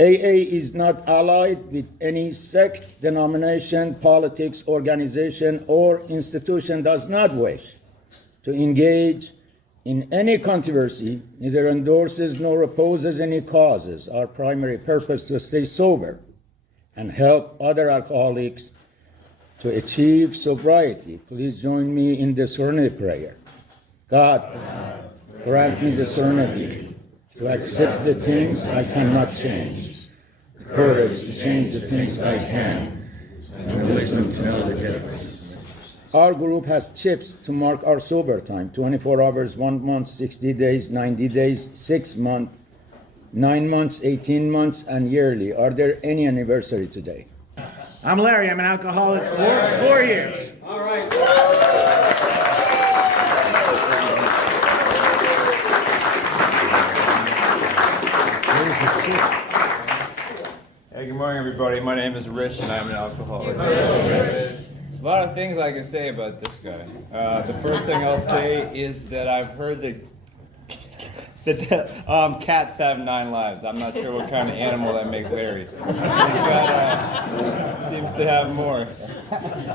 AA is not allied with any sect, denomination, politics, organization, or institution, does not wish to engage in any controversy, neither endorses nor opposes any causes. Our primary purpose is to stay sober and help other alcoholics to achieve sobriety. Please join me in the serenity prayer. God, grant me the serenity to accept the things I cannot change, the courage to change the things I can, and the wisdom to know the difference. Our group has chips to mark our sober time: 24 hours, 1 month, 60 days, 90 days, 6 months, 9 months, 18 months, and yearly. Are there any anniversary today? I'm Larry. I'm an alcoholic for 4 years. All right. Hey, good morning, everybody. My name is Rich, and I'm an alcoholic. There's a lot of things I can say about this guy. The first thing I'll say is that I've heard that cats have 9 lives. I'm not sure what kind of animal that makes Larry. He's got, seems to have more.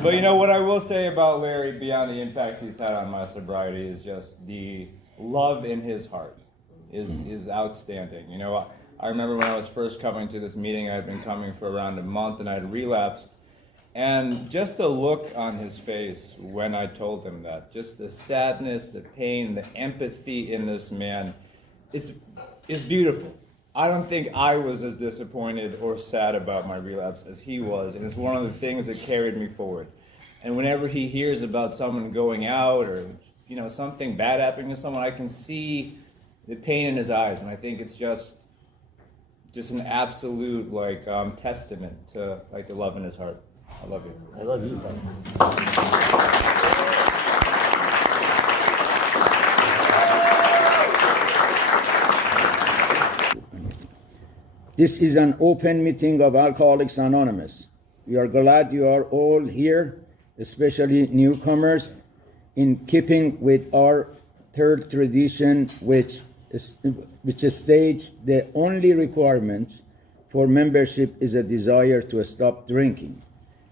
But you know what I will say about Larry, beyond the impact he's had on my sobriety, is just the love in his heart is outstanding. You know, I remember when I was first coming to this meeting, I had been coming for around a month, and I had relapsed. And just the look on his face when I told him that, just the sadness, the pain, the empathy in this man, it's beautiful. I don't think I was as disappointed or sad about my relapse as he was, and it's one of the things that carried me forward. And whenever he hears about someone going out or, you know, something bad happening to someone, I can see the pain in his eyes, and I think it's just an absolute testament to the love in his heart. I love you. I love you, buddy. This is an open meeting of Alcoholics Anonymous. We are glad you are all here, especially newcomers, in keeping with our third tradition, which states the only requirement for membership is a desire to stop drinking.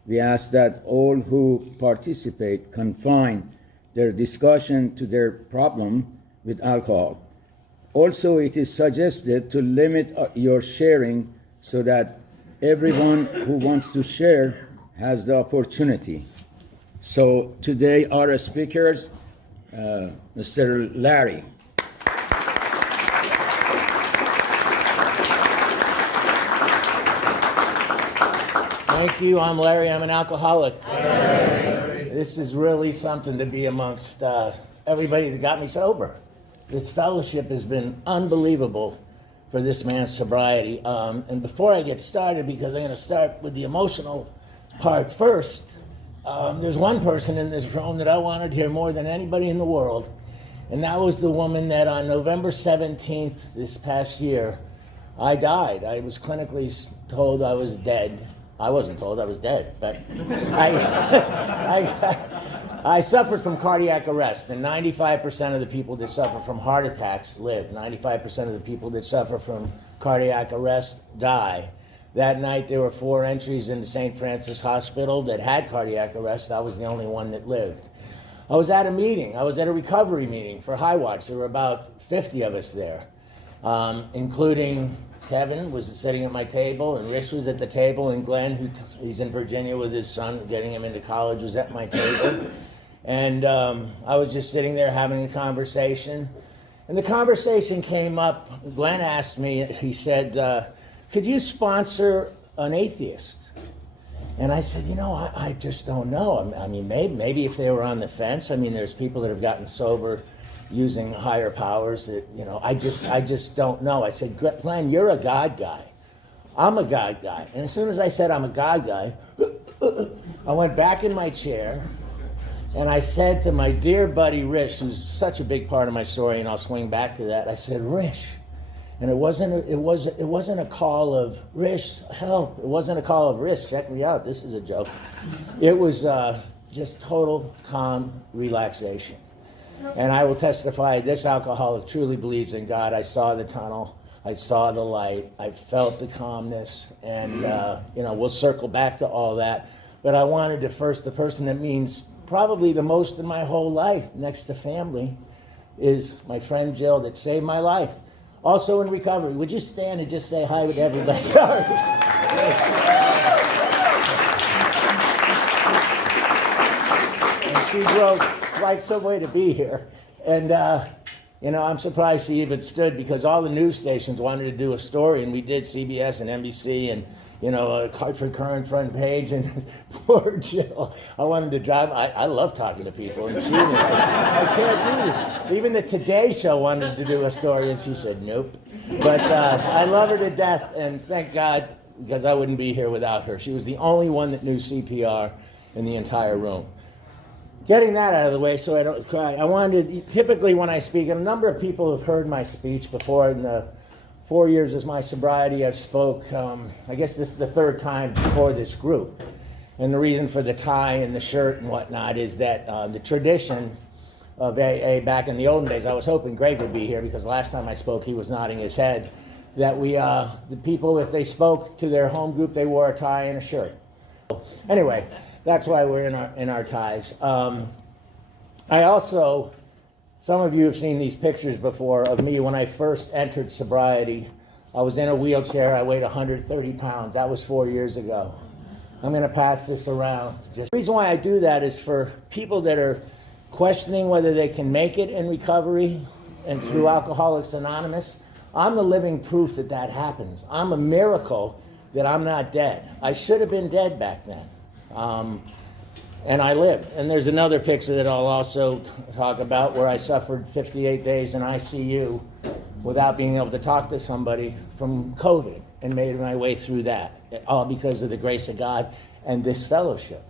We ask that all who participate confine their discussion to their problem with alcohol. Also, it is suggested to limit your sharing so that everyone who wants to share has the opportunity. So today our speakers, Mr. Larry. Thank you. I'm Larry. I'm an alcoholic. This is really something to be amongst everybody that got me sober. This fellowship has been unbelievable for this man's sobriety. And before I get started, because I'm going to start with the emotional part first, there's one person in this room that I wanted to hear more than anybody in the world, and that was the woman that on November 17th this past year, I died. I was clinically told I was dead. I wasn't told I was dead, but I suffered from cardiac arrest, and 95% of the people that suffer from heart attacks live. 95% of the people that suffer from cardiac arrest die. That night there were 4 entries into St. Francis Hospital that had cardiac arrest. I was the only one that lived. I was at a meeting. I was at a recovery meeting for High Watch. There were about 50 of us there, including Kevin was sitting at my table, and Rich was at the table, and Glenn, he's in Virginia with his son, getting him into college, was at my table. And I was just sitting there having a conversation. And the conversation came up. Glenn asked me, he said, could you sponsor an atheist? And I said, you know, I just don't know. I mean, maybe if they were on the fence. I mean, there's people that have gotten sober using higher powers that, you know, I just don't know. I said, Glenn, you're a God guy. I'm a God guy. And as soon as I said I'm a God guy, I went back in my chair and I said to my dear buddy Rich, who's such a big part of my story, and I'll swing back to that, I said, Rich. And it wasn't a call of, Rich, help. It wasn't a call of, Rich, check me out. This is a joke. It was just total calm relaxation. And I will testify, this alcoholic truly believes in God. I saw the tunnel. I saw the light. I felt the calmness. And, we'll circle back to all that. But I wanted to first, the person that means probably the most in my whole life, next to family, is my friend Jill that saved my life. Also in recovery. Would you stand and just say hi with everybody? Sorry. And she drove quite some way to be here. And, I'm surprised she even stood because all the news stations wanted to do a story, and we did CBS and NBC and, a Hartford Current front page, and poor Jill. I wanted to drive. I love talking to people, and she was like, I can't do it. Even the Today Show wanted to do a story, and she said, nope. But I love her to death, and thank God, because I wouldn't be here without her. She was the only one that knew CPR in the entire room. Getting that out of the way so I don't cry, I wanted to, typically when I speak, and a number of people have heard my speech before. In the 4 years as my sobriety, I've spoke, I guess this is the third time before this group. And the reason for the tie and the shirt and whatnot is that the tradition of AA back in the olden days, I was hoping Greg would be here because last time I spoke he was nodding his head, that the people, if they spoke to their home group, they wore a tie and a shirt. Anyway, that's why we're in our ties. I also, some of you have seen these pictures before of me when I first entered sobriety. I was in a wheelchair. I weighed 130 pounds. That was 4 years ago. I'm going to pass this around. The reason why I do that is for people that are questioning whether they can make it in recovery and through Alcoholics Anonymous. I'm the living proof that that happens. I'm a miracle that I'm not dead. I should have been dead back then. And I lived. And there's another picture that I'll also talk about where I suffered 58 days in ICU without being able to talk to somebody from COVID and made my way through that, all because of the grace of God and this fellowship.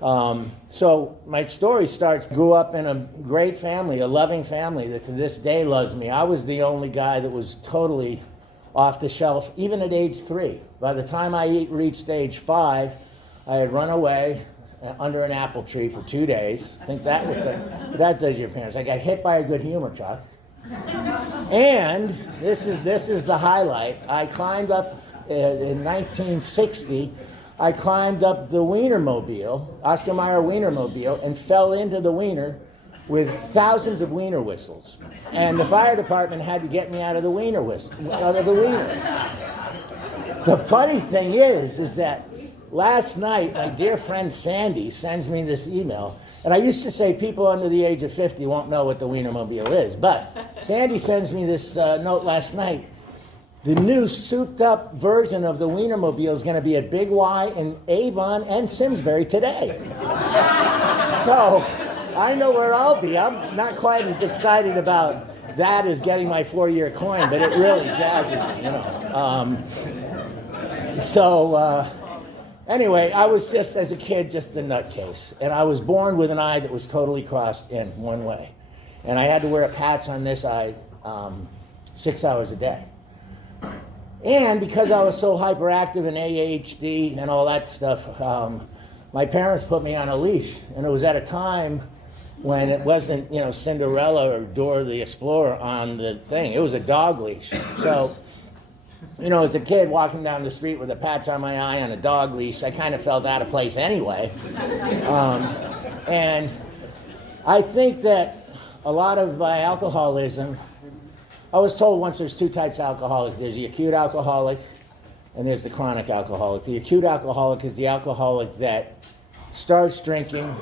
So my story starts, grew up in a great family, a loving family that to this day loves me. I was the only guy that was totally off the shelf, even at age 3. By the time I reached age 5, I had run away under an apple tree for 2 days. I think that does your parents. I got hit by a good humor truck. And this is the highlight. I climbed up in 1960. I climbed up the Wienermobile, Oscar Mayer Wienermobile, and fell into the Wiener with thousands of Wiener whistles. And the fire department had to get me out of the Wiener whistle, out of the Wiener. The funny thing is that last night, my dear friend Sandy sends me this email. And I used to say people under the age of 50 won't know what the Wienermobile is. But Sandy sends me this note last night. The new souped-up version of the Wienermobile is going to be at Big Y in Avon and Simsbury today. So I know where I'll be. I'm not quite as excited about that as getting my 4-year coin, but it really jazzes me, Anyway, I was just, as a kid, just a nutcase. And I was born with an eye that was totally crossed in one way. And I had to wear a patch on this eye 6 hours a day. And because I was so hyperactive and ADHD and all that stuff, my parents put me on a leash. And it was at a time when it wasn't, Cinderella or Dora the Explorer on the thing. It was a dog leash. So, as a kid walking down the street with a patch on my eye on a dog leash, I kind of felt out of place anyway. And I think that a lot of my alcoholism, I was told once there's 2 types of alcoholic. There's the acute alcoholic and there's the chronic alcoholic. The acute alcoholic is the alcoholic that starts drinking,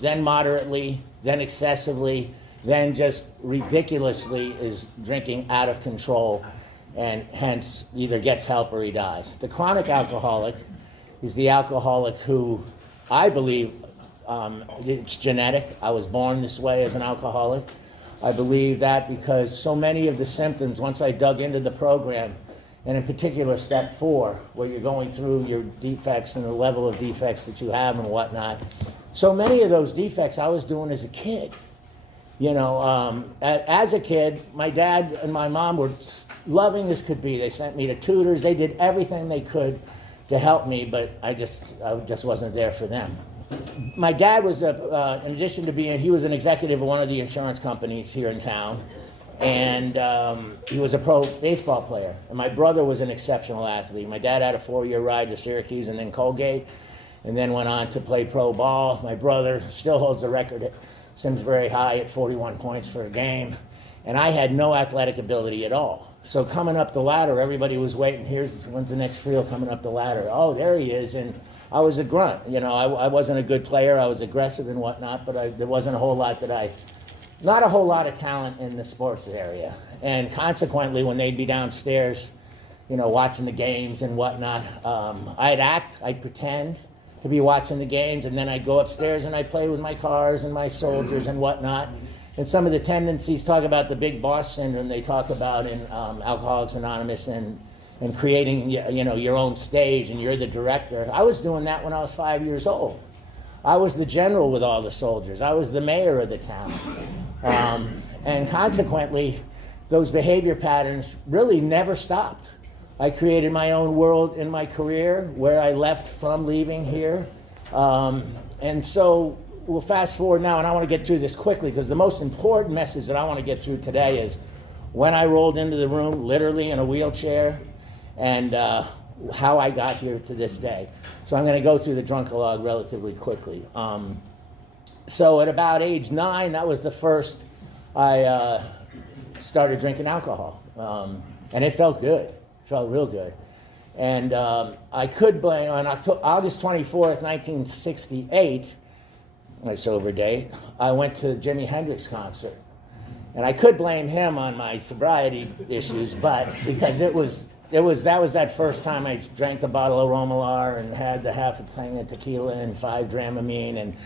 then moderately, then excessively, then just ridiculously is drinking out of control, and hence either gets help or he dies. The chronic alcoholic is the alcoholic who, I believe, it's genetic. I was born this way as an alcoholic. I believe that because so many of the symptoms, once I dug into the program, and in particular step 4, where you're going through your defects and the level of defects that you have and whatnot, so many of those defects I was doing as a kid. As a kid, my dad and my mom were loving as could be. They sent me to tutors. They did everything they could to help me, but I just wasn't there for them. My dad was, in addition to being, he was an executive of one of the insurance companies here in town, And he was a pro baseball player. And my brother was an exceptional athlete. My dad had a 4-year ride to Syracuse and then Colgate, and then went on to play pro ball. My brother still holds the record at Simsbury High at 41 points for a game. And I had no athletic ability at all. So coming up the ladder, everybody was waiting. When's the next reel coming up the ladder? Oh, there he is. And I was a grunt. You know, I wasn't a good player. I was aggressive and whatnot, but there wasn't a whole lot not a whole lot of talent in the sports area. And consequently, when they'd be downstairs, you know, watching the games and whatnot, I'd pretend to be watching the games, and then I'd go upstairs and I'd play with my cars and my soldiers and whatnot. And some of the tendencies talk about the big boss syndrome they talk about in Alcoholics Anonymous and creating, you know, your own stage and you're the director. I was doing that when I was 5 years old. I was the general with all the soldiers. I was the mayor of the town. And consequently, those behavior patterns really never stopped. I created my own world in my career where I left from leaving here. And so we'll fast forward now, and I want to get through this quickly because the most important message that I want to get through today is when I rolled into the room, literally in a wheelchair, and how I got here to this day. So I'm going to go through the Drunkalog relatively quickly. So at about age 9, that was the first I started drinking alcohol. And it felt good. It felt real good. And I could blame, on August 24th, 1968, my sober date, I went to Jimi Hendrix concert. And I could blame him on my sobriety issues, but because that was that first time I drank a bottle of Romalar and had the half a thing of tequila and 5 Dramamine, and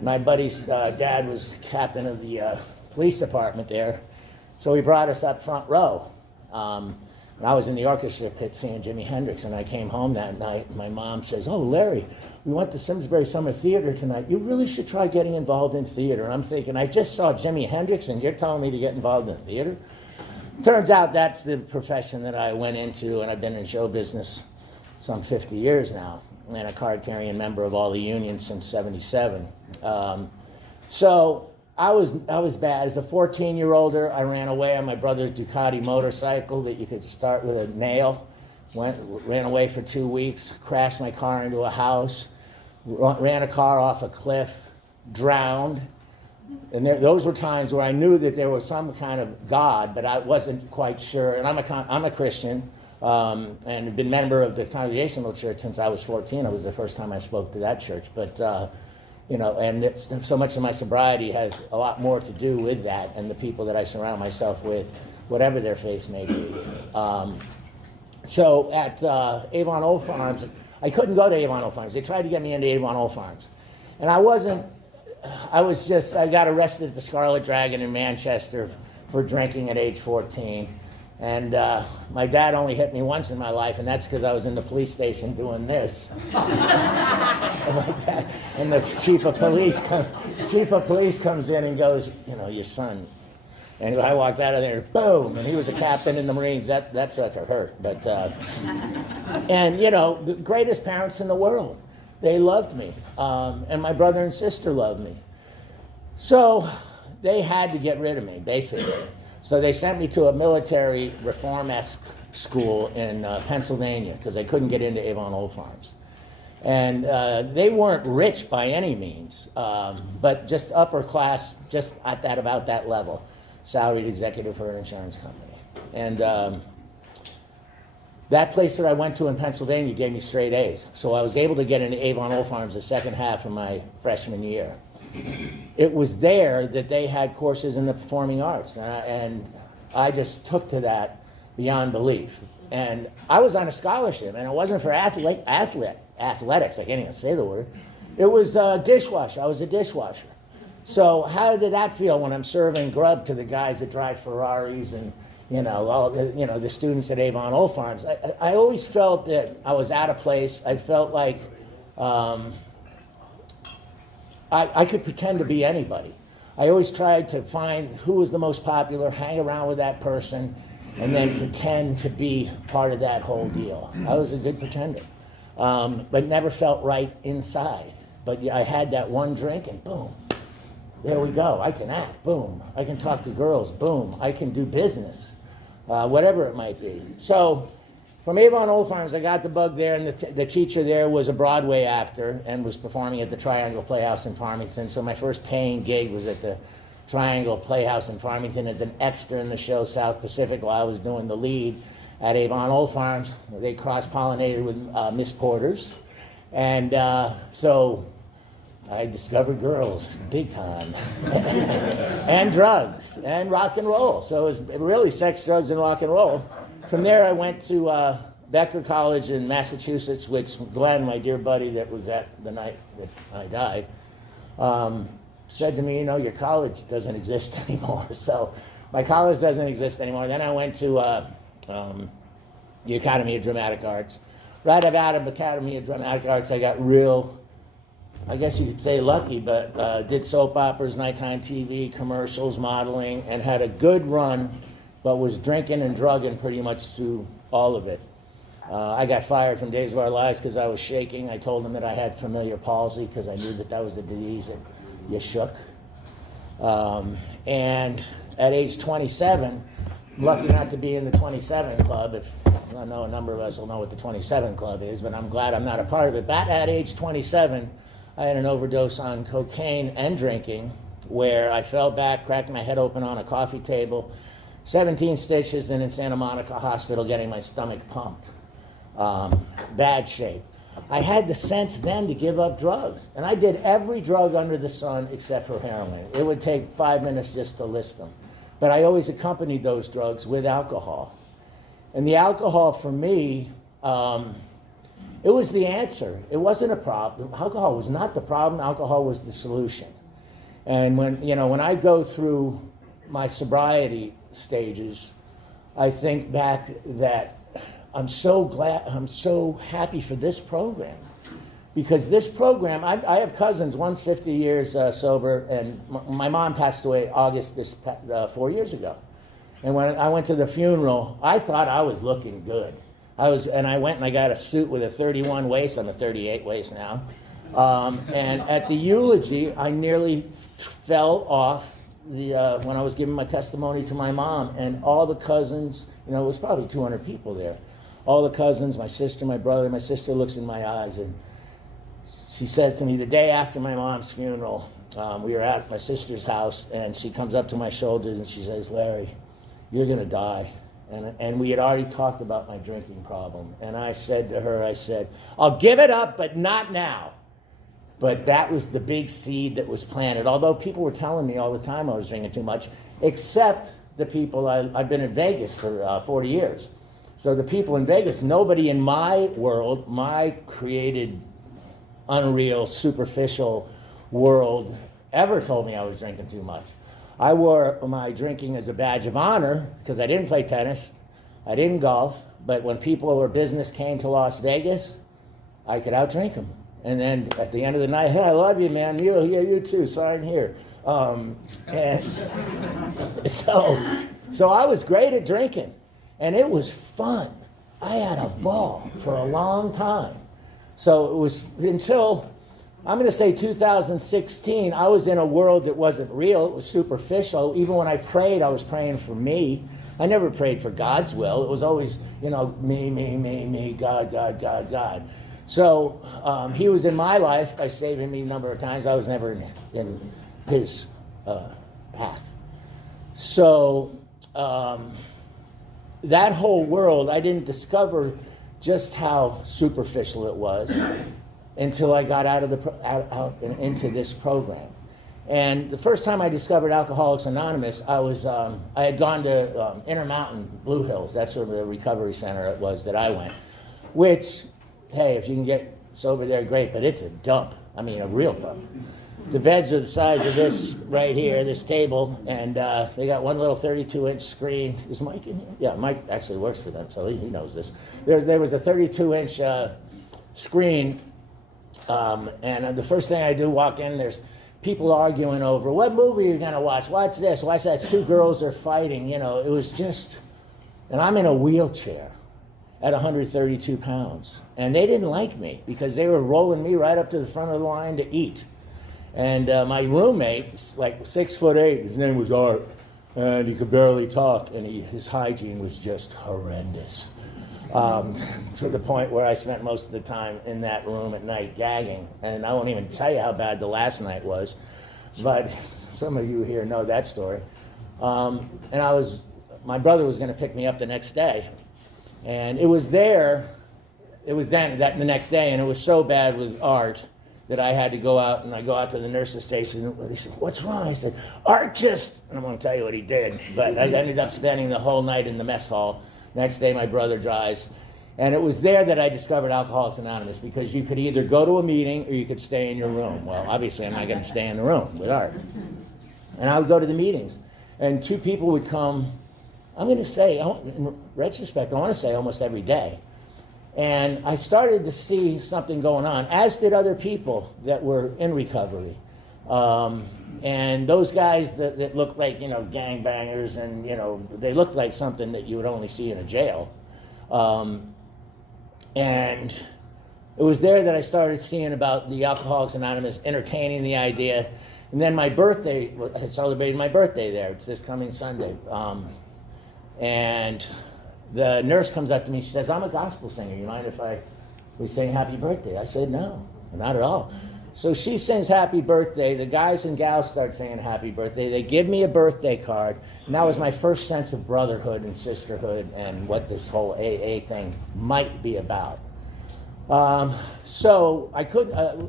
my buddy's dad was captain of the police department there, so he brought us up front row. And I was in the orchestra pit seeing Jimi Hendrix, and I came home that night, and my mom says, "Oh, Larry, we went to Simsbury Summer Theater tonight. You really should try getting involved in theater." And I'm thinking, I just saw Jimi Hendrix, and you're telling me to get involved in theater? Turns out that's the profession that I went into, and I've been in show business some 50 years now, and a card-carrying member of all the unions since '77. So I was bad. As a 14-year-older, I ran away on my brother's Ducati motorcycle that you could start with a nail. Ran away for 2 weeks, crashed my car into a house, ran a car off a cliff, drowned. And those were times where I knew that there was some kind of God, but I wasn't quite sure. And I'm a Christian, and have been member of the Congregational Church since I was 14. It was the first time I spoke to that church. But you know, and so much of my sobriety has a lot more to do with that and the people that I surround myself with, whatever their faith may be. So at Avon Old Farms, I couldn't go to Avon Old Farms. They tried to get me into Avon Old Farms, and I got arrested at the Scarlet Dragon in Manchester for drinking at age 14. And my dad only hit me once in my life, and that's because I was in the police station doing this. And the chief of police comes in and goes, "You know, your son." And I walked out of there, boom, and he was a captain in the Marines. That sucker hurt. But and you know, the greatest parents in the world. They loved me, and my brother and sister loved me. So they had to get rid of me, basically. So they sent me to a military reform-esque school in Pennsylvania because they couldn't get into Avon Old Farms. And they weren't rich by any means, but just upper class, just at about that level, salaried executive for an insurance company. And that place that I went to in Pennsylvania gave me straight A's. So I was able to get into Avon Old Farms the second half of my freshman year. It was there that they had courses in the performing arts, and I just took to that beyond belief. And I was on a scholarship, and it wasn't for athletics. I can't even say the word. It was dishwasher. I was a dishwasher. So how did that feel when I'm serving grub to the guys that drive Ferraris and the students at Avon Old Farms? I always felt that I was out of place. I felt like I could pretend to be anybody. I always tried to find who was the most popular, hang around with that person, and then pretend to be part of that whole deal. I was a good pretender, but never felt right inside. But I had that one drink, and boom, there we go. I can act, boom. I can talk to girls, boom. I can do business, whatever it might be. So from Avon Old Farms, I got the bug there, and the teacher there was a Broadway actor and was performing at the Triangle Playhouse in Farmington. So my first paying gig was at the Triangle Playhouse in Farmington as an extra in the show South Pacific while I was doing the lead at Avon Old Farms. They cross-pollinated with Miss Porter's. And so I discovered girls big time, and drugs, and rock and roll. So it was really sex, drugs, and rock and roll. From there, I went to Becker College in Massachusetts, which Glenn, my dear buddy that was at the night that I died, said to me, you know, your college doesn't exist anymore. So my college doesn't exist anymore. Then I went to the Academy of Dramatic Arts. Right out of Academy of Dramatic Arts, I got real, I guess you could say lucky, but did soap operas, nighttime TV, commercials, modeling, and had a good run, but was drinking and drugging pretty much through all of it. I got fired from Days of Our Lives because I was shaking. I told them that I had familiar palsy because I knew that that was a disease that you shook. And at age 27, I'm lucky not to be in the 27 Club. If I know a number of us will know what the 27 Club is, but I'm glad I'm not a part of it. But at age 27, I had an overdose on cocaine and drinking, where I fell back, cracked my head open on a coffee table, 17 stitches, and in Santa Monica Hospital getting my stomach pumped. Bad shape. I had the sense then to give up drugs, and I did every drug under the sun except for heroin. It would take 5 minutes just to list them. But I always accompanied those drugs with alcohol. And the alcohol for me, it was the answer. It wasn't a problem. Alcohol was not the problem. Alcohol was the solution. And when I go through my sobriety stages, I think back that I'm so happy for this program. Because this program, I have cousins, one's 50 years sober, and my mom passed away August 4 years ago. And when I went to the funeral, I thought I was looking good. I went and I got a suit with a 31 waist. I'm a 38 waist now. And at the eulogy, I nearly fell off when I was giving my testimony to my mom. And all the cousins, it was probably 200 people there. All the cousins, my sister, my brother, my sister looks in my eyes, and she said to me the day after my mom's funeral, we were at my sister's house, and she comes up to my shoulders and she says, Larry, you're going to die. And we had already talked about my drinking problem. And I said to her, I'll give it up, but not now. But that was the big seed that was planted. Although people were telling me all the time I was drinking too much, except the people, I've been in Vegas for 40 years. So the people in Vegas, nobody in my world, my created, unreal, superficial world ever told me I was drinking too much. I wore my drinking as a badge of honor because I didn't play tennis, I didn't golf, but when people or business came to Las Vegas, I could outdrink them. And then at the end of the night, hey, I love you, man. You too. Sign here. And so I was great at drinking, and it was fun. I had a ball for a long time. So it was until, I'm going to say 2016, I was in a world that wasn't real. It was superficial. Even when I prayed, I was praying for me. I never prayed for God's will. It was always, me, God, God, God, God. So he was in my life by saving me a number of times. I was never in his path. So that whole world, I didn't discover just how superficial it was until I got out and into this program. And the first time I discovered Alcoholics Anonymous, I had gone to Intermountain Blue Hills. That's where the recovery center it was that I went. Which, hey, if you can get sober there, great, but it's a dump. I mean, a real dump. The beds are the size of this right here, this table, and they got one little 32-inch screen. Is Mike in here? Yeah, Mike actually works for them, so he knows this. There was a 32-inch screen, and the first thing I do, walk in, there's people arguing over, what movie are you going to watch? Watch this, watch that. Two girls are fighting, it was just, and I'm in a wheelchair at 132 pounds. And they didn't like me because they were rolling me right up to the front of the line to eat. And my roommate, like 6'8", his name was Art, and he could barely talk, and his hygiene was just horrendous. To the point where I spent most of the time in that room at night gagging. And I won't even tell you how bad the last night was, but some of you here know that story. And my brother was gonna pick me up the next day. And it was the next day, and it was so bad with Art that I had to go out, and I go out to the nurse's station, and they said, "What's wrong?" I said, "Art just," and I'm gonna tell you what he did, but I ended up spending the whole night in the mess hall. Next day, my brother drives. And it was there that I discovered Alcoholics Anonymous, because you could either go to a meeting or you could stay in your room. Well, obviously, I'm not going to stay in the room with Art. And I would go to the meetings. And two people would come, I'm going to say, in retrospect, I want to say almost every day. And I started to see something going on, as did other people that were in recovery. And those guys that looked like, gangbangers, and, they looked like something that you would only see in a jail. And it was there that I started seeing about the Alcoholics Anonymous, entertaining the idea. And then my birthday, I had celebrated my birthday there. It's this coming Sunday. And the nurse comes up to me, she says, "I'm a gospel singer. You mind if we sing happy birthday?" I said, "No, not at all." So she sings happy birthday. The guys and gals start singing happy birthday. They give me a birthday card. And that was my first sense of brotherhood and sisterhood and what this whole AA thing might be about. So I couldn't,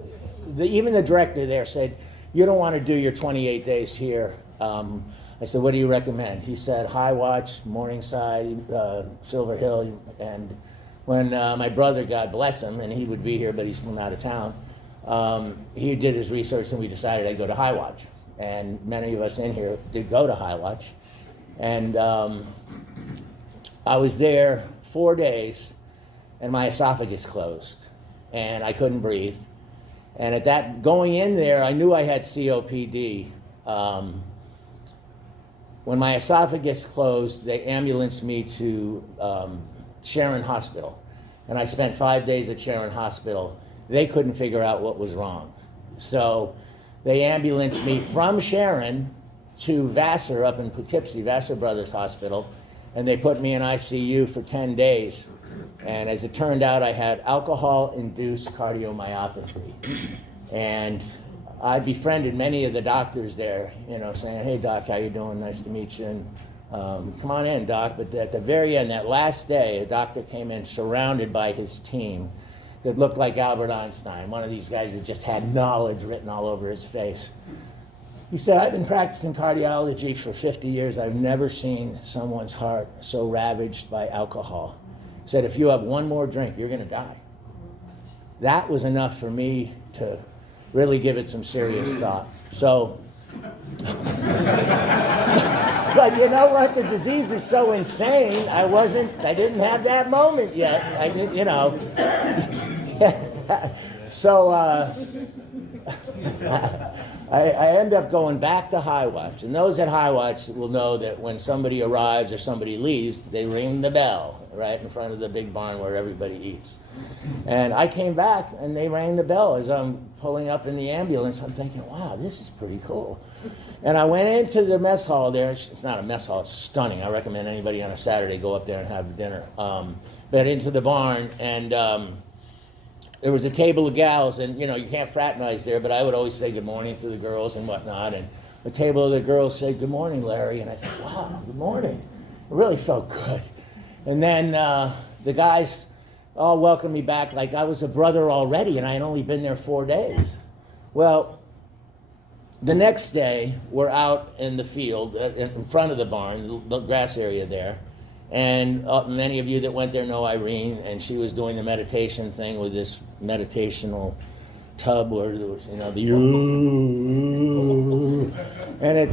even the director there said, "You don't want to do your 28 days here." I said, "What do you recommend?" He said, "High Watch, Morningside, Silver Hill." And when my brother, God bless him, and he would be here, but he's from out of town, he did his research, and we decided I'd go to High Watch. And many of us in here did go to High Watch. And I was there 4 days, and my esophagus closed, and I couldn't breathe. And going in there, I knew I had COPD. When my esophagus closed, they ambulanced me to Sharon Hospital. And I spent 5 days at Sharon Hospital. They couldn't figure out what was wrong. So they ambulanced me from Sharon to Vassar up in Poughkeepsie, Vassar Brothers Hospital, and they put me in ICU for 10 days. And as it turned out, I had alcohol-induced cardiomyopathy. And I befriended many of the doctors there, saying, "Hey, Doc, how you doing? Nice to meet you. And come on in, Doc." But at the very end, that last day, a doctor came in surrounded by his team that looked like Albert Einstein, one of these guys that just had knowledge written all over his face. He said, "I've been practicing cardiology for 50 years. I've never seen someone's heart so ravaged by alcohol." He said, "If you have one more drink, you're going to die." That was enough for me to really give it some serious thought. So, but you know what? The disease is so insane. I didn't have that moment yet. So I end up going back to High Watch. And those at High Watch will know that when somebody arrives or somebody leaves, they ring the bell right in front of the big barn where everybody eats. And I came back, and they rang the bell as I'm pulling up in the ambulance. I'm thinking, wow, this is pretty cool. And I went into the mess hall there. It's not a mess hall. It's stunning. I recommend anybody on a Saturday go up there and have dinner. But into the barn, and there was a table of gals, and you can't fraternize there, but I would always say good morning to the girls and whatnot. And the table of the girls said, "Good morning, Larry." And I thought, wow, good morning. It really felt good. And then the guys all welcomed me back like I was a brother already, and I had only been there 4 days. Well, the next day, we're out in the field in front of the barn, the grass area there. And many of you that went there know Irene, and she was doing the meditation thing with this meditational tub where there was, and at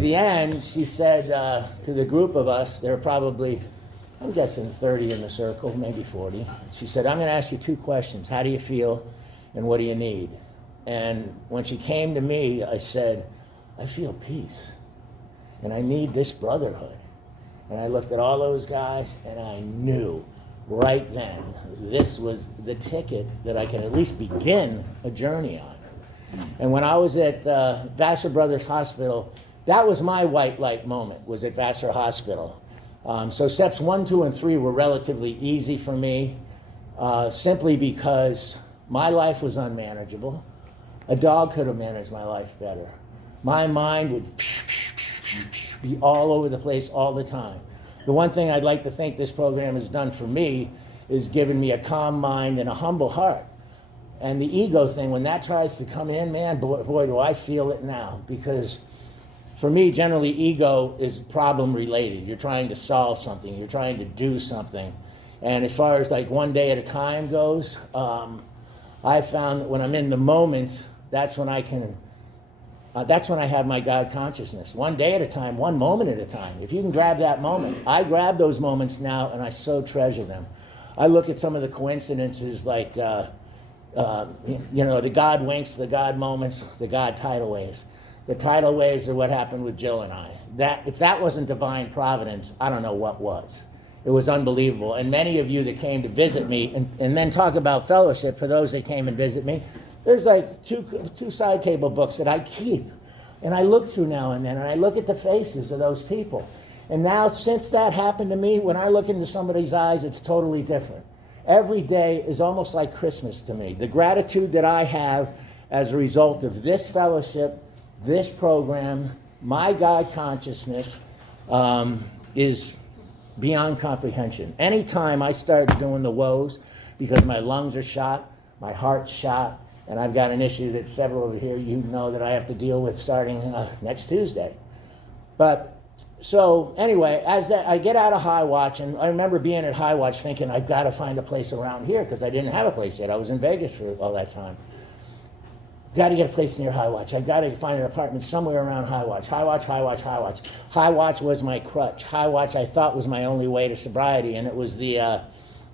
the end, she said to the group of us, there were probably, I'm guessing 30 in the circle, maybe 40. She said, "I'm going to ask you 2 questions. How do you feel, and what do you need?" And when she came to me, I said, "I feel peace, and I need this brotherhood." And I looked at all those guys, and I knew right then this was the ticket that I can at least begin a journey on. And when I was at Vassar Brothers Hospital, that was my white light moment, was at Vassar Hospital. So steps 1, 2, and 3 were relatively easy for me, simply because my life was unmanageable. A dog could have managed my life better. My mind would be all over the place all the time. The one thing I'd like to think this program has done for me is given me a calm mind and a humble heart. And the ego thing, when that tries to come in, man, boy, do I feel it now. Because for me, generally, ego is problem related. You're trying to solve something. You're trying to do something. And as far as like one day at a time goes, I found that when I'm in the moment, that's when I have my God consciousness. One day at a time, one moment at a time. If you can grab that moment, I grab those moments now and I so treasure them. I look at some of the coincidences like, the God winks, the God moments, the God tidal waves. The tidal waves are what happened with Jill and I. If that wasn't divine providence, I don't know what was. It was unbelievable. And many of you that came to visit me, and then talk about fellowship, for those that came and visit me, there's like two side table books that I keep. And I look through now and then, and I look at the faces of those people. And now, since that happened to me, when I look into somebody's eyes, it's totally different. Every day is almost like Christmas to me. The gratitude that I have as a result of this fellowship, this program, my God consciousness, is beyond comprehension. Anytime I start doing the woes, because my lungs are shot, my heart's shot, and I've got an issue that several over here, you know, that I have to deal with starting next Tuesday. But so anyway, I get out of High Watch, and I remember being at High Watch thinking, I've got to find a place around here, because I didn't have a place yet. I was in Vegas for all that time. Got to get a place near High Watch. I've got to find an apartment somewhere around High Watch. High Watch, High Watch, High Watch. High Watch was my crutch. High Watch I thought was my only way to sobriety, and it was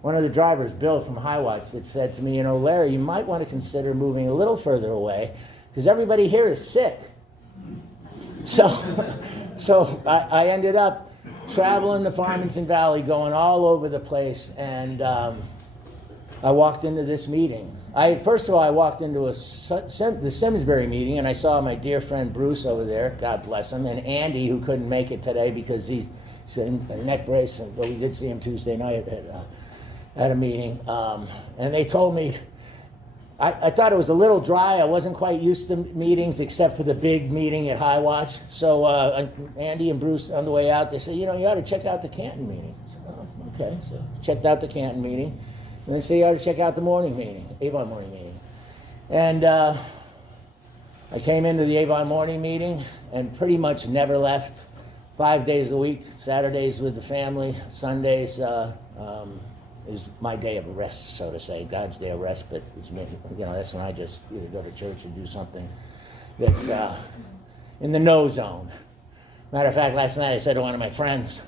one of the drivers, Bill from High Watch, that said to me, Larry, you might want to consider moving a little further away, because everybody here is sick. So I ended up traveling the Farmington Valley, going all over the place, and I walked into this meeting. First of all, I walked into the Simsbury meeting, and I saw my dear friend Bruce over there, God bless him, and Andy, who couldn't make it today because he's in a neck brace, but we did see him Tuesday night at a meeting. And they told me, I thought it was a little dry. I wasn't quite used to meetings except for the big meeting at High Watch. So Andy and Bruce, on the way out, they said, you ought to check out the Canton meeting. I said, oh, okay. So checked out the Canton meeting. And they said, you ought to check out the morning meeting, Avon morning meeting. And I came into the Avon morning meeting and pretty much never left. 5 days a week, Saturdays with the family, Sundays is my day of rest, so to say, God's day of rest, but it's me, that's when I just either go to church or do something that's in the no zone. Matter of fact, last night I said to one of my friends,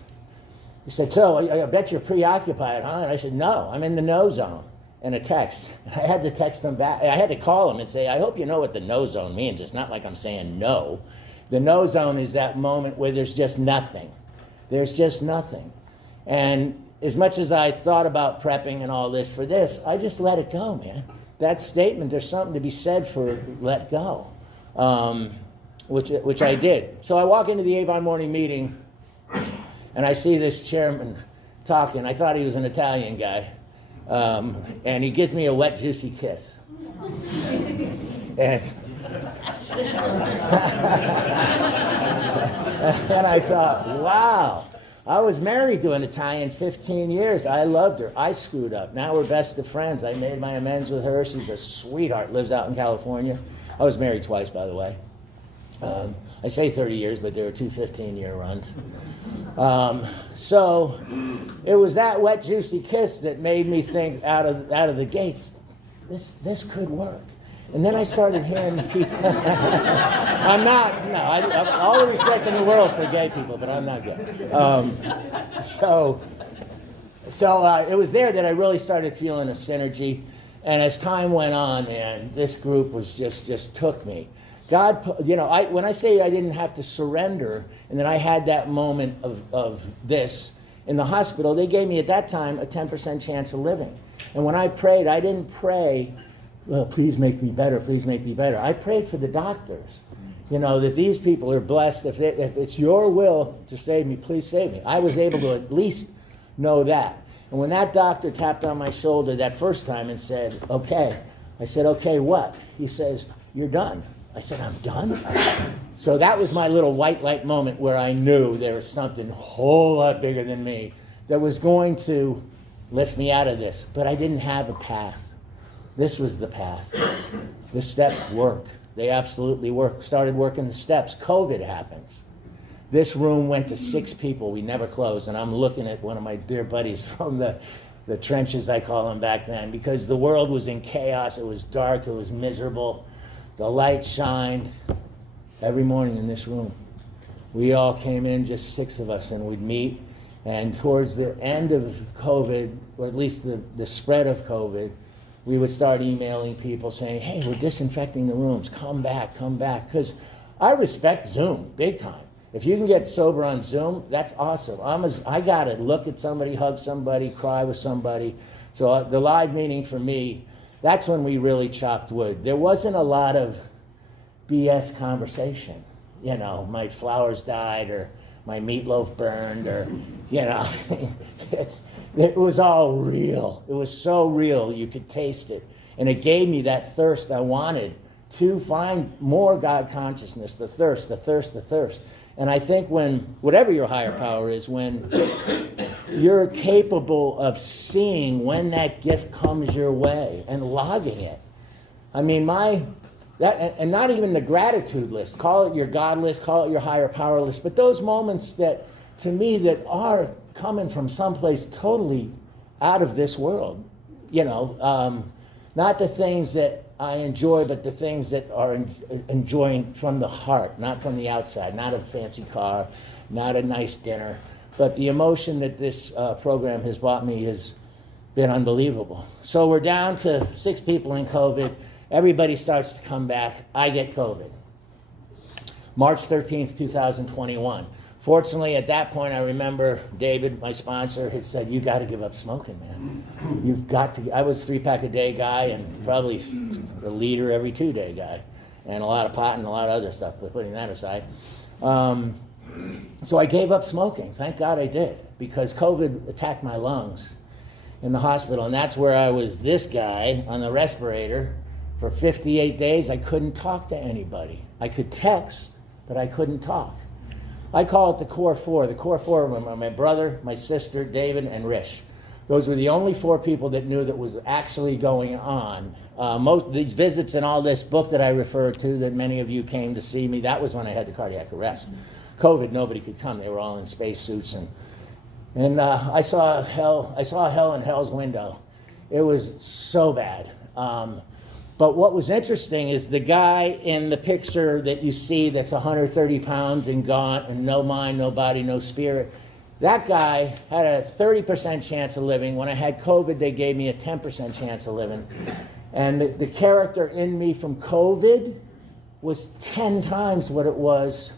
he said, so I bet you're preoccupied, huh? And I said, no, I'm in the no zone. And a text. I had to text him back. I had to call him and say, I hope you know what the no zone means. It's not like I'm saying no. The no zone is that moment where there's just nothing. There's just nothing. And as much as I thought about prepping and all this for this, I just let it go, man. That statement, there's something to be said for let go, which I did. So I walk into the Avon morning meeting, and I see this chairman talking. I thought he was an Italian guy. And he gives me a wet, juicy kiss. And and I thought, wow, I was married to an Italian 15 years. I loved her. I screwed up. Now we're best of friends. I made my amends with her. She's a sweetheart, lives out in California. I was married twice, by the way. I say 30 years, but there were two 15-year runs. So it was that wet, juicy kiss that made me think out of the gates, this could work. And then I started hearing people. I'm not, no, I all the respect in the world for gay people, but I'm not gay. So it was there that I really started feeling a synergy. And as time went on, man, this group was just took me. God, when I say I didn't have to surrender, and that I had that moment of this, in the hospital, they gave me at that time a 10% chance of living. And when I prayed, I didn't pray well, please make me better, please make me better. I prayed for the doctors, that these people are blessed. If it's your will to save me, please save me. I was able to at least know that. And when that doctor tapped on my shoulder that first time and said, okay, I said, okay, what? He says, you're done. I said, I'm done? So that was my little white light moment where I knew there was something a whole lot bigger than me that was going to lift me out of this. But I didn't have a path. This was the path. The steps work. They absolutely work. Started working the steps. COVID happens. This room went to 6 people. We never closed. And I'm looking at one of my dear buddies from the trenches, I call them back then, because the world was in chaos. It was dark. It was miserable. The light shined every morning in this room. We all came in, just 6 of us, and we'd meet. And towards the end of COVID, or at least the spread of COVID, we would start emailing people saying, hey, we're disinfecting the rooms. Come back, come back. Because I respect Zoom big time. If you can get sober on Zoom, that's awesome. I got to look at somebody, hug somebody, cry with somebody. So the live meeting for me, that's when we really chopped wood. There wasn't a lot of BS conversation. My flowers died, or my meatloaf burned, or, it was all real. It was so real, you could taste it. And it gave me that thirst I wanted to find more God consciousness, the thirst, the thirst, the thirst. And I think whatever your higher power is, when you're capable of seeing when that gift comes your way and logging it. I mean, and not even the gratitude list, call it your God list, call it your higher power list, but those moments that, to me, that are coming from someplace totally out of this world, not the things that I enjoy, but the things that are enjoying from the heart, not from the outside, not a fancy car, not a nice dinner, but the emotion that this program has brought me has been unbelievable. So we're down to 6 people in COVID. Everybody starts to come back. I get COVID. March 13th, 2021. Fortunately, at that point, I remember David, my sponsor, had said, you got to give up smoking, man. You've got to. I was 3-pack-a-day guy and probably a liter every 2-day guy. And a lot of pot and a lot of other stuff, but putting that aside. So I gave up smoking. Thank God I did, because COVID attacked my lungs in the hospital. And that's where I was this guy on the respirator for 58 days. I couldn't talk to anybody. I could text, but I couldn't talk. I call it the core 4. The core 4 were my brother, my sister, David, and Rich. Those were the only 4 people that knew that was actually going on. Most of these visits and all this book that I referred to, that many of you came to see me, that was when I had the cardiac arrest. COVID, nobody could come. They were all in spacesuits, and I saw hell in hell's window. It was so bad. But what was interesting is the guy in the picture that you see that's 130 pounds and gaunt and no mind, no body, no spirit, that guy had a 30% chance of living. When I had COVID, they gave me a 10% chance of living. And the character in me from COVID was 10 times what it was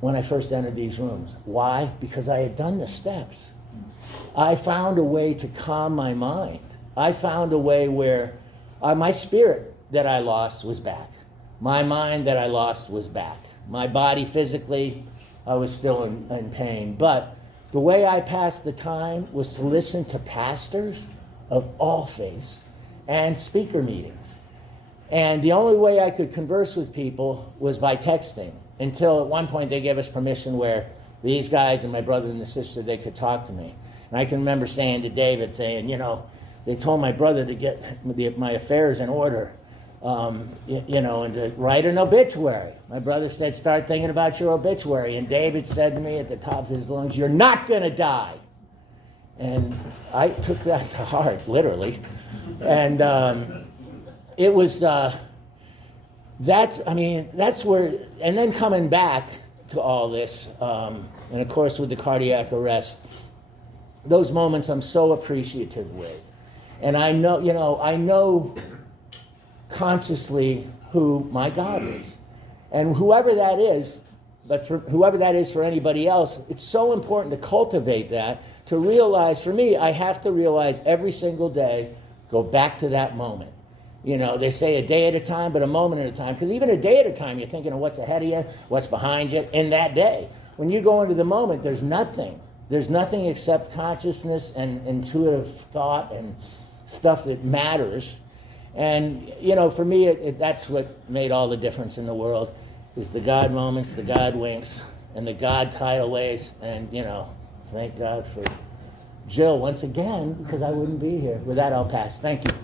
when I first entered these rooms. Why? Because I had done the steps. I found a way to calm my mind. I found a way where my spirit that I lost was back. My mind that I lost was back. My body physically, I was still in pain. But the way I passed the time was to listen to pastors of all faiths and speaker meetings. And the only way I could converse with people was by texting, until at one point they gave us permission where these guys and my brother and the sister, they could talk to me. And I can remember saying to David, they told my brother to get my affairs in order, and to write an obituary. My brother said, start thinking about your obituary. And David said to me at the top of his lungs, you're not going to die. And I took that to heart, literally. And it was, that's where, and then coming back to all this, and of course with the cardiac arrest, those moments I'm so appreciative with. And I know consciously who my God is. And whoever that is, but for whoever that is for anybody else, it's so important to cultivate that, to realize, for me, I have to realize every single day, go back to that moment. You know, they say a day at a time, but a moment at a time. Because even a day at a time, you're thinking of what's ahead of you, what's behind you in that day. When you go into the moment, there's nothing. There's nothing except consciousness and intuitive thought and stuff that matters. And, you know, for me, that's what made all the difference in the world, is the God moments, the God winks, and the God tidal waves. And, you know, thank God for Jill once again, because I wouldn't be here. With that, I'll pass. Thank you.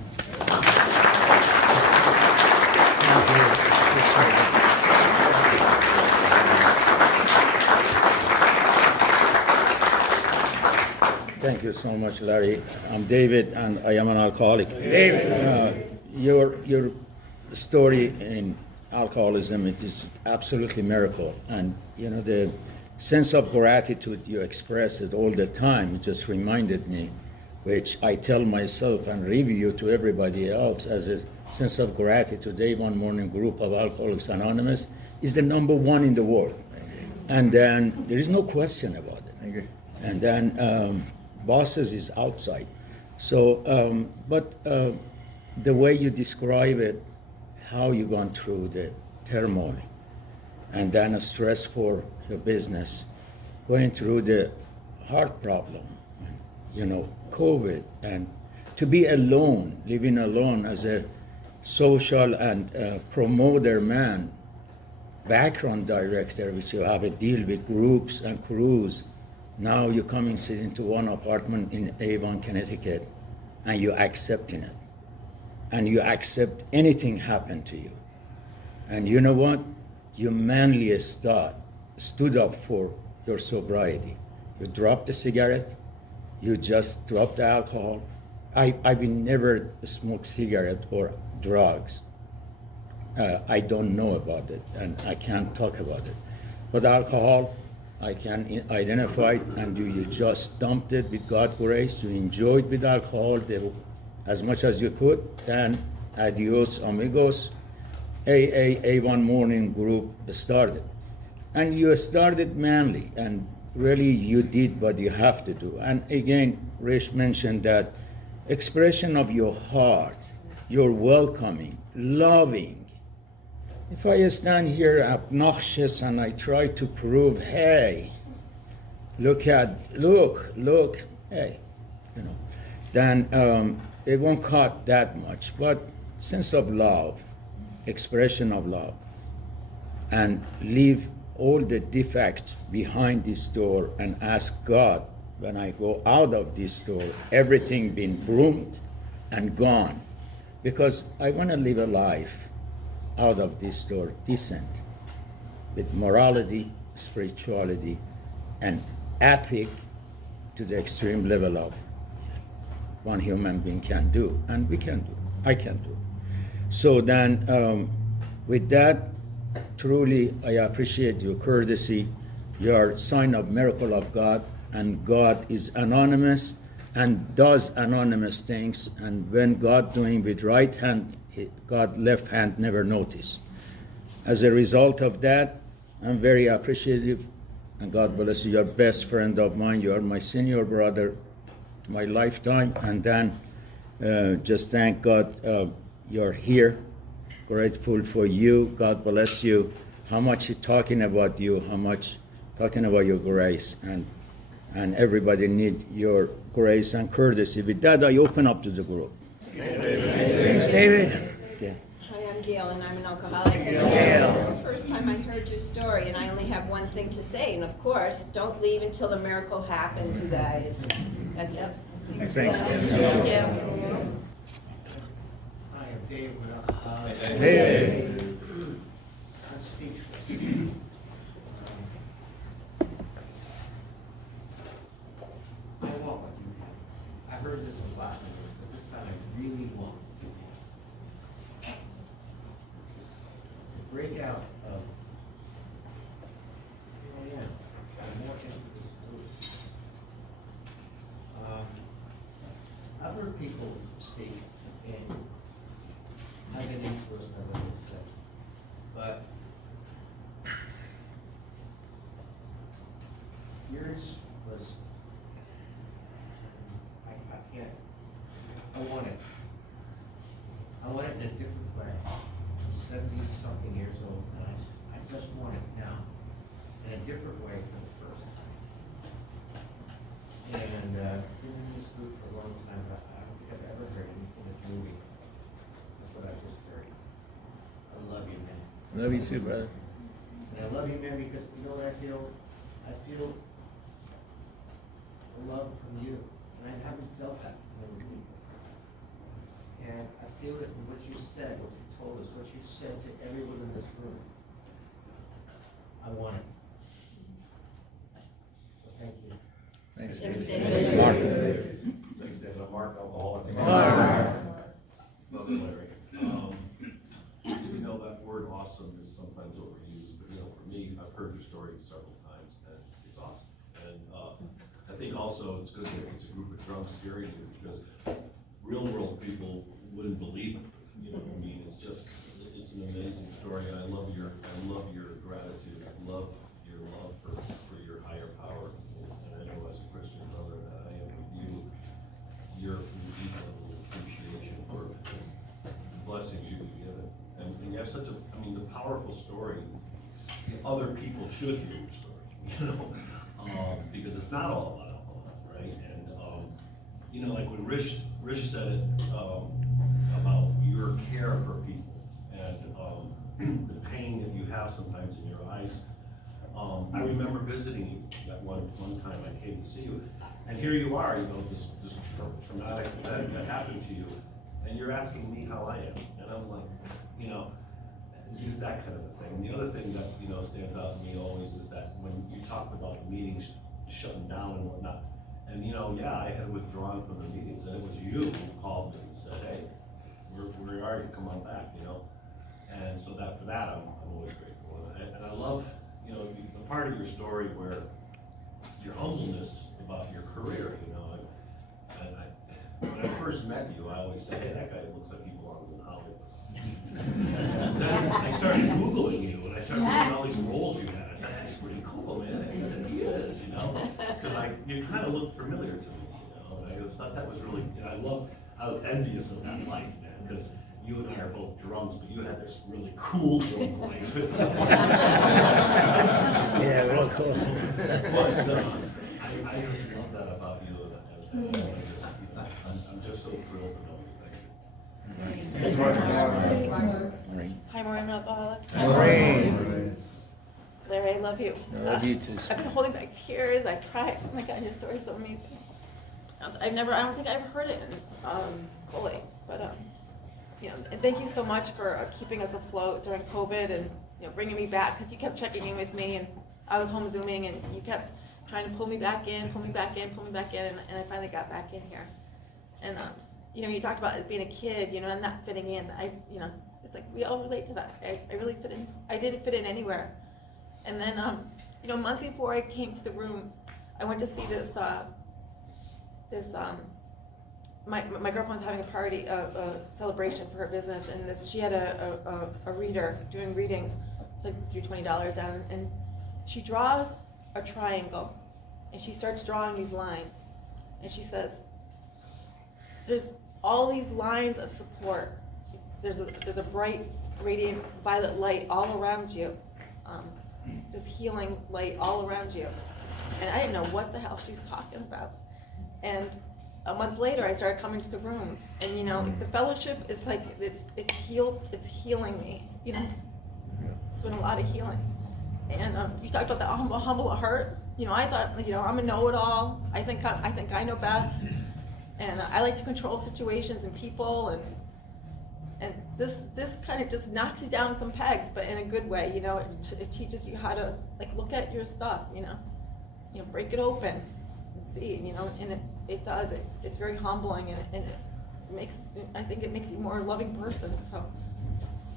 Thank you so much, Larry. I'm David, and I am an alcoholic. David, your story in alcoholism, it is absolutely miracle, and you know the sense of gratitude you express it all the time. It just reminded me, which I tell myself and review to everybody else as a sense of gratitude. Day one morning group of Alcoholics Anonymous is the #1 in the world, and then there is no question about it. And then bosses is outside. So, but the way you describe it, how you gone through the turmoil, and then a stress for the business, going through the heart problem, you know, COVID, and to be alone, living alone as a social and promoter man, background director, which you have a deal with groups and crews. Now you come and sit into one apartment in Avon, Connecticut, and you're accepting it. And you accept anything happen to you. And you know what? You manly stood up for your sobriety. You dropped the cigarette, you just dropped the alcohol. I will never smoke cigarette or drugs. I don't know about it, and I can't talk about it. But alcohol, I can identify it, and you just dumped it with God's grace. You enjoyed with alcohol as much as you could. Then adios amigos, A1 morning group started. And you started manly, and really you did what you have to do. And again, Rish mentioned that expression of your heart, your welcoming, loving. If I stand here obnoxious and I try to prove, hey, look, hey, you know, then it won't cut that much. But sense of love, expression of love, and leave all the defects behind this door and ask God, when I go out of this door, everything been broomed and gone, because I want to live a life out of this door decent, with morality, spirituality, and ethic to the extreme level of one human being can do, and we can do, I can do. So then, with that, truly I appreciate your courtesy, your sign of miracle of God, and God is anonymous and does anonymous things, and when God doing with right hand, God left hand never notice. As a result of that, I'm very appreciative, and God bless you. You're best friend of mine. You are my senior brother, my lifetime, and then just thank God you're here. Grateful for you. God bless you. How much He's talking about you, how much talking about your grace, and everybody need your grace and courtesy. With that, I open up to the group. Thanks, David. Yeah. Hi, I'm Gail, and I'm an alcoholic. Gail. It's the first time I heard your story, and I only have one thing to say, and of course, don't leave until the miracle happens, you guys. That's it. Thanks, David. Thank you. Hi, I'm Dave. Hey. I'm speechless. I want what you have. I heard this a lot, but this time I really want what you have. The breakout of, oh yeah, more into this group. I've heard people speak, and I've been influenced by what they say, but yours was, I can't, I want it in a different way from the first time. And been in this group for a long time, but I don't think I've ever heard anything that's moving. That's what I just heard. I love you, man. Love you too, brother. And I love you, man, because you know what I feel? I feel the love from you. And I haven't felt that from other people. And I feel it in what you said, what you told us, what you said to everyone in this room. I want it. So thank you. Thanks, Thanks, David. David. Mark. Thanks, David. I'm Mark, alcoholic. Love you, Larry. We know that word awesome is sometimes overused, but for me, I've heard your story several times, and it's awesome. And I think also it's good that it's a group of drunks hearing you, because real world people wouldn't believe it. I mean, it's an amazing story, and I love your gratitude. I love your love for your higher power. And I know as a Christian brother that I am with you, your deep level of appreciation for the blessings you've been given. And you have such the powerful story. Other people should hear your story, because it's not all about alcohol, right? And like when Rich said it about your care for people and the pain that you have sometimes in your eyes. I remember visiting you that one time I came to see you, and here you are, this traumatic event that happened to you, and you're asking me how I am, and I was like, it's that kind of a thing. And the other thing that stands out to me always is that when you talked about meetings shutting down and whatnot, and I had withdrawn from the meetings, and it was you who called me and said, hey, we are, come on back, and so for that I'm always grateful. And I love the part of your story where your humbleness about your career, and when I first met you, I always said, hey, that guy looks like he belongs in Hollywood. And then I started Googling you, and I started looking at all these roles you had. I said, that's pretty cool, man. And he said, he is, because you kind of looked familiar to me, and I just thought that was really, I was envious of that life, man, because you and I are both drunks, but you had this really cool drunk life. Yeah, real cool. But I just love that about you, and I'm just so thrilled to know you. Thank you. Hi, Maureen, I'm an alcoholic. Maureen. Larry, I love you. I love you too. I've been holding back tears. I cried. Oh my God, your story is so amazing. I don't think I ever heard it fully, but and thank you so much for keeping us afloat during COVID and bringing me back, because you kept checking in with me, and I was home Zooming, and you kept trying to pull me back in, and I finally got back in here. And you talked about being a kid, and not fitting in. It's like we all relate to that. I really fit in. I didn't fit in anywhere. And then a month before I came to the rooms, I went to see my girlfriend was having a party, a celebration for her business, and she had a reader doing readings. It's like threw $20 down, and she draws a triangle, and she starts drawing these lines, and she says, "There's all these lines of support. There's a bright, radiant violet light all around you, this healing light all around you." And I didn't know what the hell she's talking about. And a month later, I started coming to the rooms, and the fellowship is like it's healing me. It's been a lot of healing. And you talked about the humble heart. I thought I'm a know-it-all. I think I know best, and I like to control situations and people, and this kind of just knocks you down some pegs, but in a good way. It teaches you how to look at your stuff. Break it open, and see. And it does. It's very humbling, and it makes it makes you a more loving person. So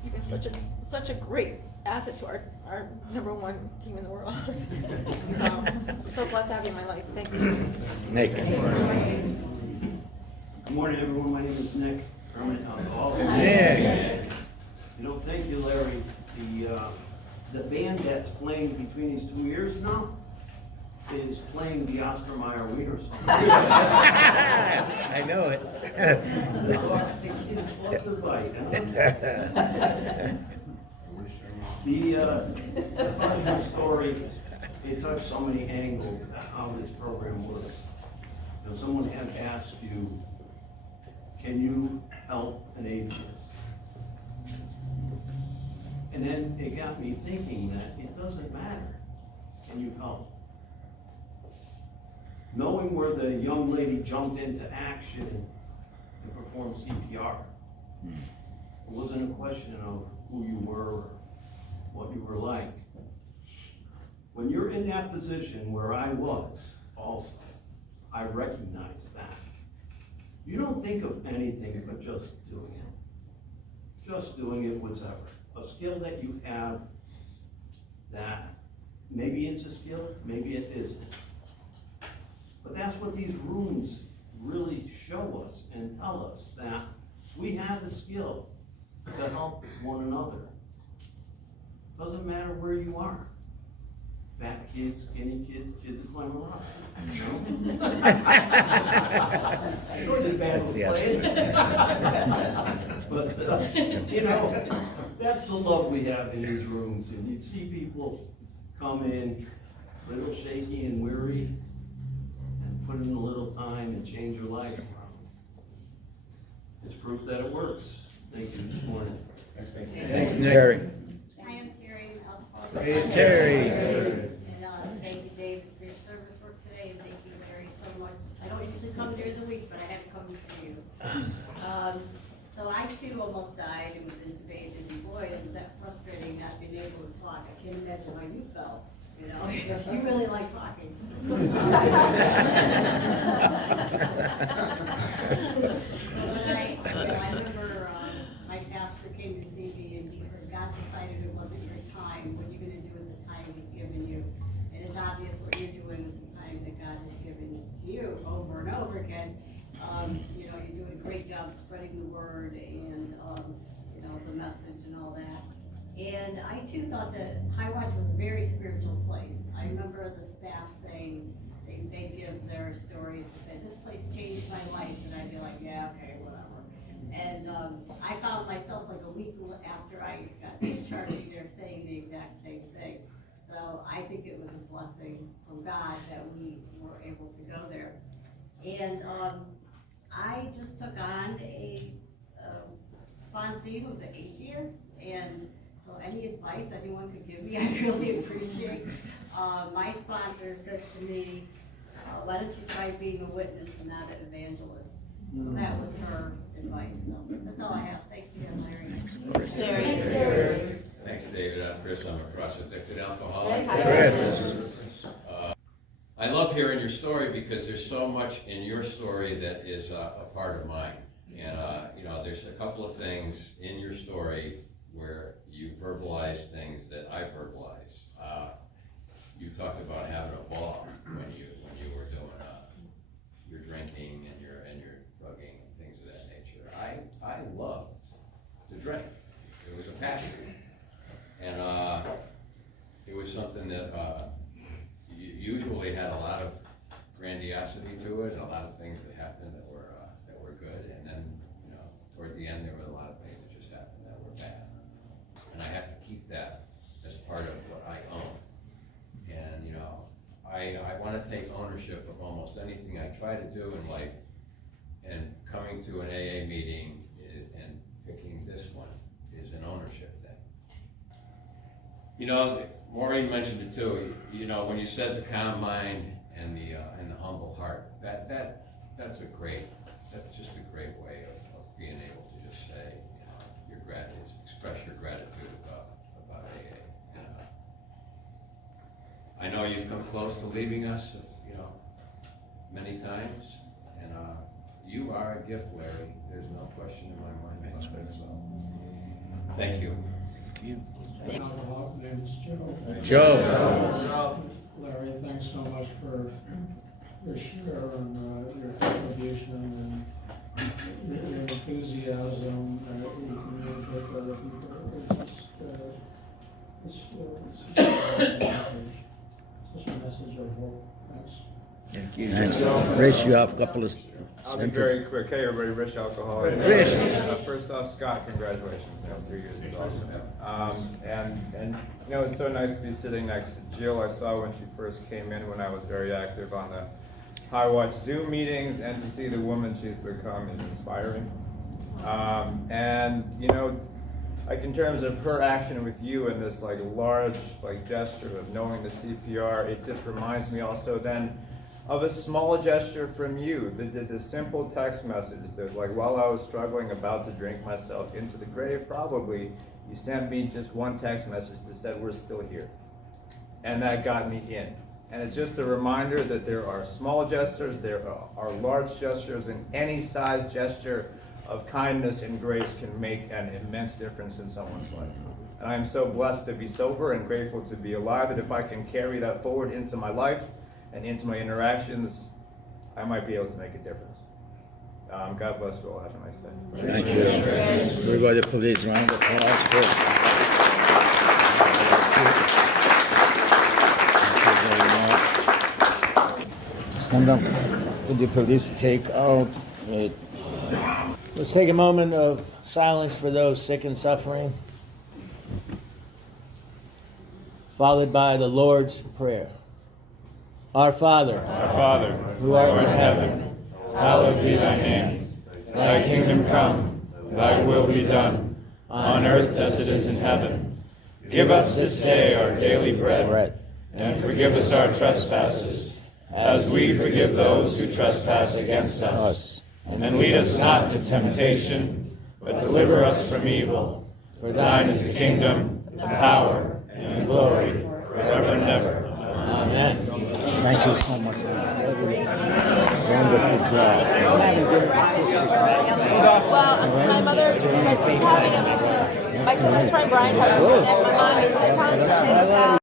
you've been such a great asset to our #1 team in the world. So I'm so blessed to have you in my life. Thank you. Nick. Good morning, everyone. My name is Nick, permanent alcoholic. Nick. Thank you, Larry. The band that's playing between these 2 ears now is playing the Oscar Mayer Wiener song. I know it. It's love to bite, huh? About your story, it touched so many angles how this program works. You know, someone had asked you, can you help an atheist? And then it got me thinking that it doesn't matter, can you help? Knowing where the young lady jumped into action to perform CPR, it wasn't a question of who you were or what you were like. When you're in that position where I was also, I recognize that. You don't think of anything but just doing it. Just doing it, whatever. A skill that you have that maybe it's a skill, maybe it isn't. But that's what these rooms really show us and tell us, that we have the skill to help one another. Doesn't matter where you are. Fat kids, skinny kids, kids that climb a rock. You know? It wasn't bad playing. But, you know, that's the love we have in these rooms. And you see people come in a little shaky and weary and put in a little time and change your life around. It's proof that it works. Thank you this morning. Thanks, Terry. I am Terry. Hey, Terry. And thank you, David, for your service work today, and thank you, Larry, so much. I don't usually come during the week, but I had to come to see you. So I too almost died and was intubated, and boy, was that frustrating not being able to talk. I can't imagine how you felt, you know, because you really like talking. I remember my pastor came to see me and he said, God decided it wasn't your time. What are you going to do with the time he's given you? And it's obvious what you're doing with the time that God has given to you over and over again. You know, you're doing a great job spreading the word and, you know, the message and all that. And I too thought that High Watch was a very spiritual place. I remember the staff saying, they give their stories and say, this place changed my life, and I'd be like, yeah, okay, whatever. And I found myself like a week after I got discharged there saying the exact same thing. So I think it was a blessing from God that we were able to go there. And I just took on a sponsee who's an atheist, and so any advice anyone could give me, I really appreciate. My sponsor said to me, why don't you try being a witness and not an evangelist? So that was her advice. So that's all I have. Thanks again, Larry. Thanks, David. I'm Chris. I'm a cross-addicted alcoholic. Chris. I love hearing your story because there's so much in your story that is a part of mine. And, you know, there's a couple of things in your story where you verbalize things that I verbalize. You talked about having a ball when you were doing your drinking and your drugging and things of that nature. I loved to drink. It was a passion, and it was something that usually had a lot of grandiosity to it, and a lot of things that happened that were good. And then, you know, toward the end, there were a lot of things that just happened that were bad. And I have to keep that as part of what I own. And, you know, I want to take ownership of almost anything I try to do in life, and coming to an AA meeting and picking this one is an ownership thing. You know, Maureen mentioned it too. You know, when you said the calm mind and the humble heart, that's just a great way of being able to just say, you know, your gratitude, express your gratitude about AA. And, I know you've come close to leaving us, you know, many times, and you are a gift, Larry. There's no question in my mind about it. So, thank you. Alcoholic, my name is Joe. Joe. Larry, thanks so much for your share and your contribution and your enthusiasm that you communicate to other people. It's such a message of hope. Thanks. Thanks. Rich, you have a couple of I'll be sentences. very quick. Hey, everybody, Rich Alcoholic. Rich. First off, Scott, congratulations. 3 years is awesome. And you know, it's so nice to be sitting next to Jill. I saw when she first came in when I was very active on the High Watch Zoom meetings, and to see the woman she's become is inspiring. And you know, like in terms of her action with you and this like large like gesture of knowing the CPR, it just reminds me also then of a small gesture from you, the simple text message that like while I was struggling about to drink myself into the grave, probably, you sent me just one text message that said, we're still here. And that got me in. And it's just a reminder that there are small gestures, there are large gestures, and any size gesture of kindness and grace can make an immense difference in someone's life. And I am so blessed to be sober and grateful to be alive that if I can carry that forward into my life and into my interactions, I might be able to make a difference. God bless you all. Have a nice day. Thank you. Everybody, please, round of applause for. Thank you very much. Stand up. Could you please take out it? Let's take a moment of silence for those sick and suffering, followed by the Lord's Prayer. Our Father, who art in heaven, Hallowed be thy name. Thy kingdom come, thy will be done, on earth as it is in heaven. Give us this day our daily bread, and forgive us our trespasses, as we forgive those who trespass against us. And lead us not to temptation, but deliver us from evil. For thine is the kingdom, the power, and the glory, forever and ever. Amen. Thank you so much. Wonderful job. Well, my mother, my friend Brian, and my mom,